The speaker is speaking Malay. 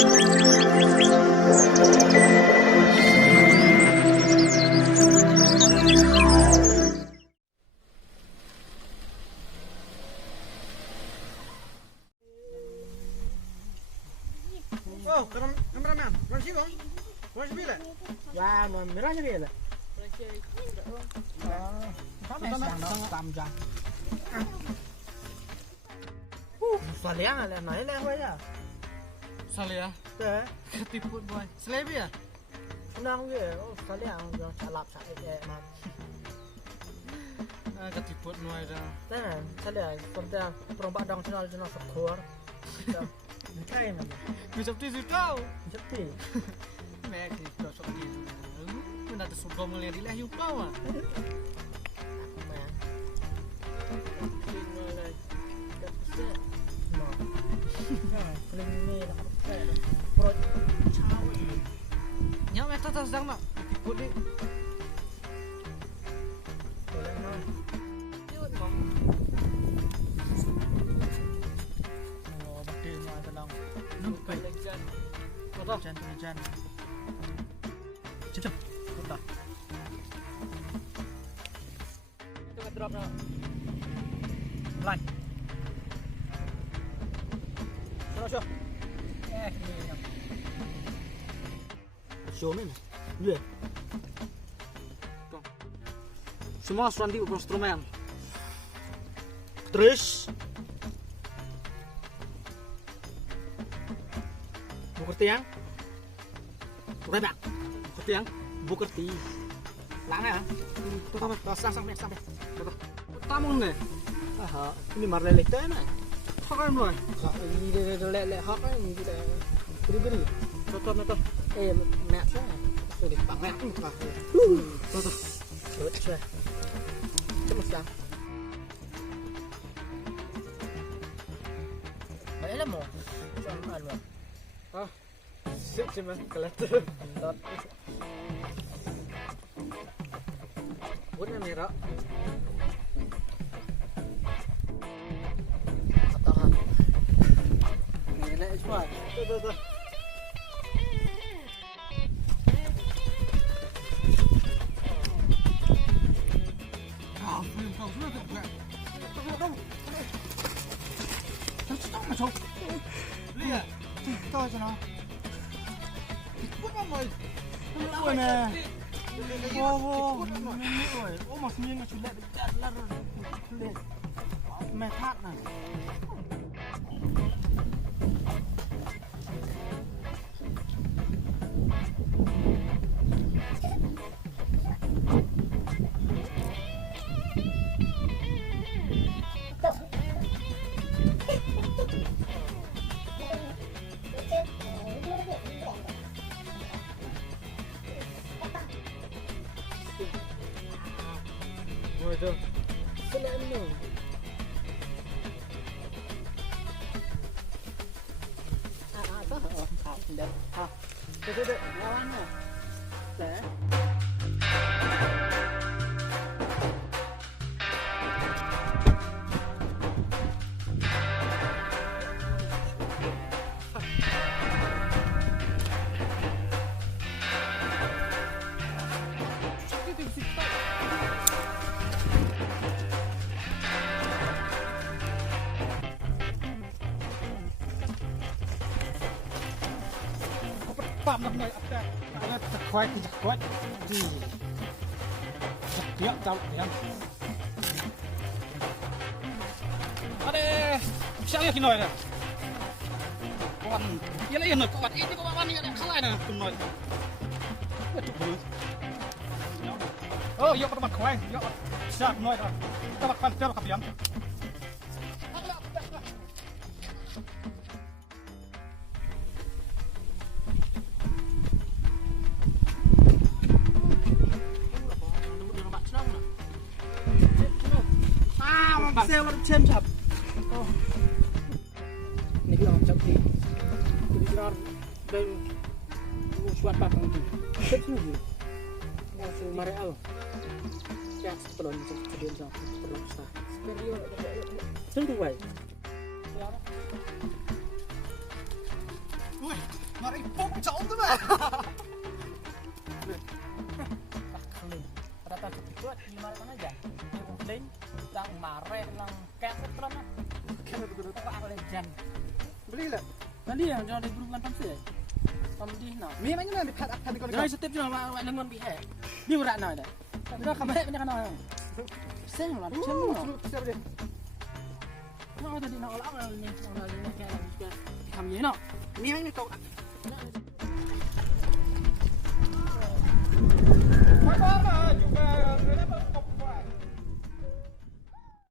Oh, kameramen, mana sih bang? Mana sih bila? Ya, merahnya bila? Tam jam. Saliang ada naik leh ya. Salia. Teh. Ketiput boy. Selebi ya? Senang je. Oh, saliang jangan salap sakit man. Ketiput boy dah. Teh, saliang. Konten perompak dang channel sekur. Kain mana? Bisa tu tahu. Sepi. Mek itu seperti itu. Mana tu suka melihat dia hiu kau ah. Nyawa meta tas dang nak. Ikut ni. Boleh nak. Ikut kau. Oh, betul ni ada dang. Nampak lejan. Kau lejan. Cepat. Kota. Itu kat drop nak. Line. Show. Ni. Show ni. Lihat. Semua sudah di instrumen. Terus. Bukerti yang? Udah Seperti yang bukerti. Lama ya? sampai. Tamu ni. Aha, ini marlelek tu kan? Pakai boy. Ini dia lelek hak kan ini dia. Beri. Nonton. Match lah. Sudah pakai. Nonton. Betul. Cuma siang. Baiklah mo. Sama lo. Ah. Cuma kelat. Warna merah. Katakan. Lelek semua. Tuh. Kau sudah tak? Stop macam. Lihat. Tahu je nak. Bukan boy. Bukan eh. Oh, masih ni macam lelek lar. Lelek. Metat nah. Waduh. Kelan ni. Duduk. Lawannya. Dah. Pam nak naik atas. Ada kuat. Di. Dia tahu dia. Ada siapa yang naik dah? Kawan, ialah yang naik kawan. Ini kawan ni ada kalah dah tu naik. Betul betul. Oh, yuk tempat kuat. Yuk siap naik dah. Tempat kuat siap kapian. Saya orang cem cap. Oh. Ni kita macam ni. Kita dan suat patang tu. Betul je. Masih mareal. Ya, sebelum sebelum dah sebelum start. Tunggu wei. Wei, Mari pok jauh tu mah. Khlein. Rata cepat di mana aja. Yang Khlein, yang mare, yang karet terus. Apa legend. Beli lah. Nanti yang jangan diberungan pamsi. Pamdi nak. Mi mana nak dipat akan dikau. Jangan setiap jangan awak lengan bihe. Ni berat nak dah. Dah kamu hek banyak nak. Seng lah, macam mana? Siapa dia? Nak tadi nak olah ni kayak kami nak. Mi mana kau? Apa juga?